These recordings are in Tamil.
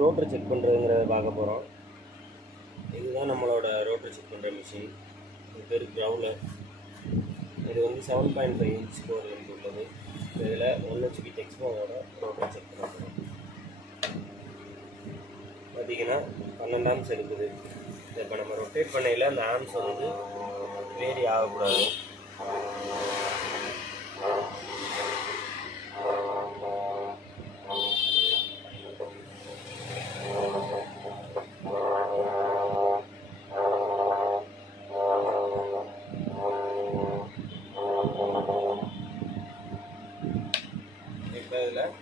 ரோட்டர் செக் பண்ணுறதுங்கிறத பார்க்க போகிறோம். இதுதான் நம்மளோட ரோட்டர் செக் பண்ணுற மிஷின். இது பேர் க்ரௌலர். இது வந்து 7.5 இன்ச் கோர் லென்த் உள்ளது. இதில் 1 HP டெக்ஸ்மோவோட ரோட்டர் செக் பண்ண போகிறோம். பார்த்திங்கன்னா 12 ஆம்ஸ் எடுக்குது. இப்போ நம்ம ரொட்டேட் பண்ணையில் அந்த ஆம்ஸ் வந்து வேரி ஆகக்கூடாது. இப்போ இதில்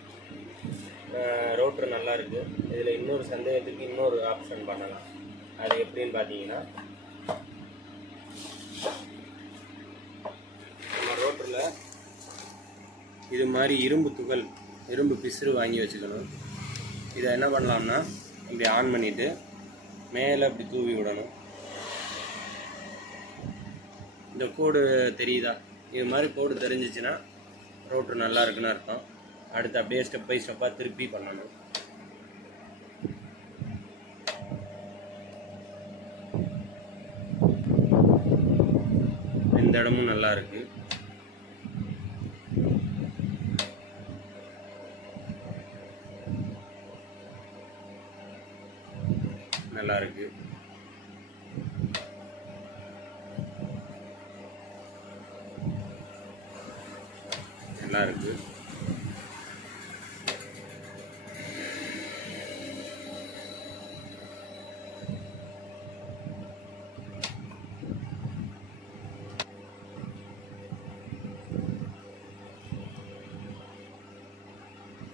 ரோட்டர் நல்லா இருக்குது. இதில் இன்னொரு சந்தேகத்துக்கு இன்னொரு ஆப்ஷன் பண்ணலாம். அது எப்படின்னு பார்த்தீங்கன்னா, நம்ம ரோட்டரில் இது மாதிரி இரும்பு துகள், இரும்பு பிசுறு வாங்கி வச்சுக்கணும். இதை என்ன பண்ணலாம்னா, இப்படி ஆன் பண்ணிவிட்டு மேலே அப்படி தூவி விடணும். இந்த கோடு தெரியுதா? இது மாதிரி கோடு தெரிஞ்சிச்சுன்னா ரோட்டர் நல்லா இருக்குன்னு அர்த்தம். அடுத்து அப்படியே ஸ்டெப் பை ஸ்டெப்பாக திருப்பி பண்ணணும். இந்த இடமும் நல்லா இருக்கு. நல்லா இருக்கு. நல்லா இருக்கு.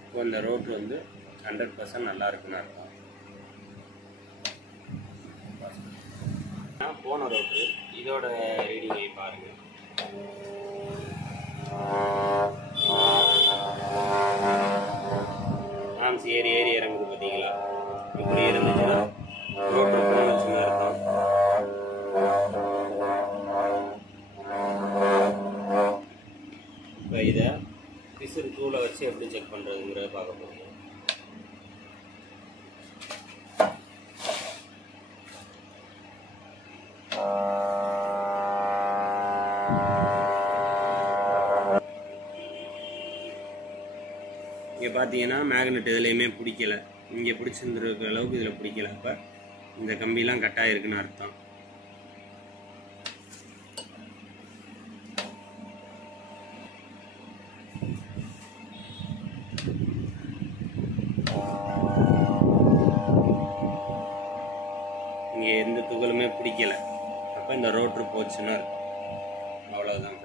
இப்போ இந்த ரோட்ரு வந்து 100% நல்லா இருக்குன்னு அர்த்தம். போன ரோட்ரு இதோட ரீடிங்கை பாருங்க. ஆம்ஸ் ஏறி ஏறி இறங்குது பார்த்தீங்களா? இப்படி இருந்துச்சுன்னா ரோட்ரு போனச்சுன்னு அர்த்தம். இப்போ இதை பிசுறு தூளை வச்சு எப்படி செக் பண்ணுறதுங்கிறத பார்க்க போகிறோம். இங்கே பார்த்தீங்கன்னா மேக்னெட் எதுலேயுமே பிடிக்கலை. இங்கே பிடிச்சிருந்துருக்க அளவுக்கு இதில் பிடிக்கல. அப்போ இந்த கம்பிலாம் கட்டாக இருக்குன்னு அர்த்தம். இங்கே எந்த துகளுமே பிடிக்கலை. அப்போ இந்த ரோட்ரு போச்சுன்னா அவ்வளோதான்.